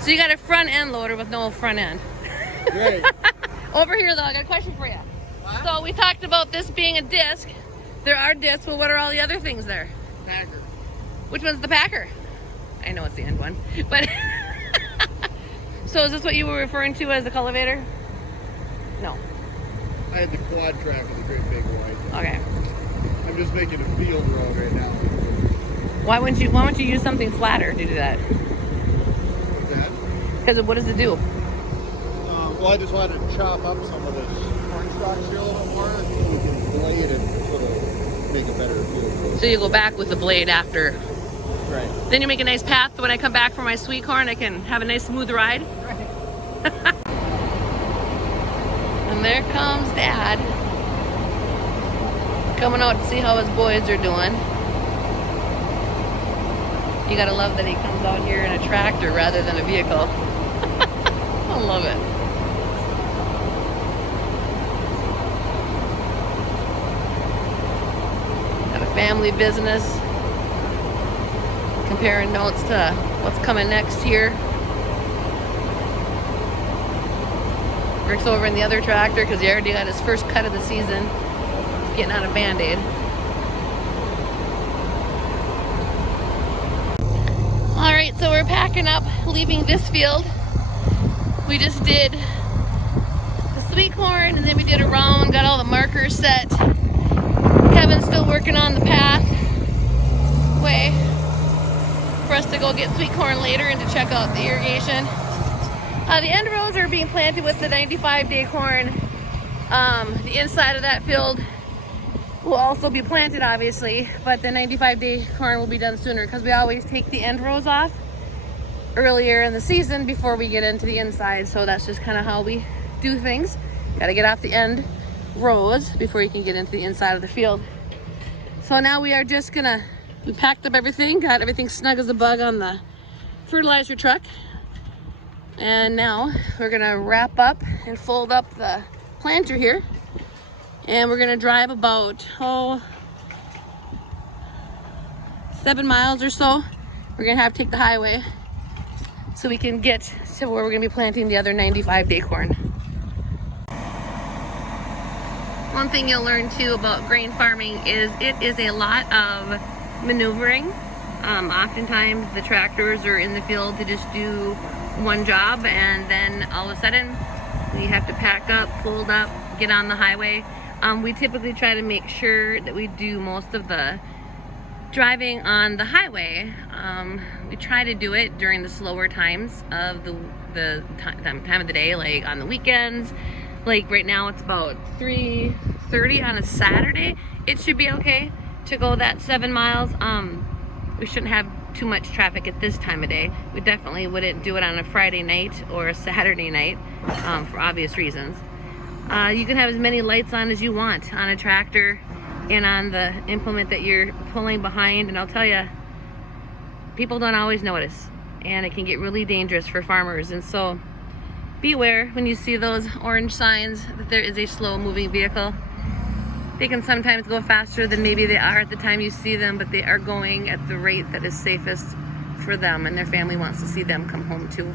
So you got a front end loader with no front end. Right. Over here though, I got a question for you. What? So we talked about this being a disc. There are discs, but what are all the other things there? Packer. Which one's the Packer? I know it's the end one, but so is this what you were referring to as the cultivator? No. I had the quad track with the great big wide. Okay. I'm just making a field road right now. Why wouldn't you use something flatter to do that? What's that? Because what does it do? Well, I just wanted to chop up some of this corn stalks here a little more. We can blade and sort of make a better field road. So you go back with the blade after. Right. Then you make a nice path so when I come back for my sweet corn, I can have a nice smooth ride. Right. And there comes Dad. Coming out to see how his boys are doing. You gotta love that he comes out here in a tractor rather than a vehicle. I love it. Got a family business. Comparing notes to what's coming next here. Rick's over in the other tractor because he already got his first cut of the season. Getting out a Band-Aid. Alright, so we're packing up, leaving this field. We just did the sweet corn and then we did a round, got all the markers set. Kevin's still working on the pathway for us to go get sweet corn later and to check out the irrigation. The end rows are being planted with the 95-day corn. The inside of that field will also be planted, obviously, but the 95-day corn will be done sooner because we always take the end rows off earlier in the season before we get into the inside. So that's just kind of how we do things. Got to get off the end rows before you can get into the inside of the field. So now we are just gonna, we packed up everything, got everything snug as a bug on the fertilizer truck. And now we're gonna wrap up and fold up the planter here. And we're gonna drive about, 7 miles or so. We're gonna have to take the highway so we can get to where we're gonna be planting the other 95-day corn. One thing you'll learn too about grain farming is it is a lot of maneuvering. Oftentimes the tractors are in the field to just do one job, and then all of a sudden you have to pack up, fold up, get on the highway. We typically try to make sure that we do most of the driving on the highway. We try to do it during the slower times of the time of the day, like on the weekends. Like right now it's about 3:30 on a Saturday. It should be okay to go that 7 miles. We shouldn't have too much traffic at this time of day. We definitely wouldn't do it on a Friday night or a Saturday night for obvious reasons. You can have as many lights on as you want on a tractor and on the implement that you're pulling behind, and I'll tell you, people don't always notice, and it can get really dangerous for farmers. And so beware when you see those orange signs that there is a slow moving vehicle. They can sometimes go faster than maybe they are at the time you see them, but they are going at the rate that is safest for them, and their family wants to see them come home too.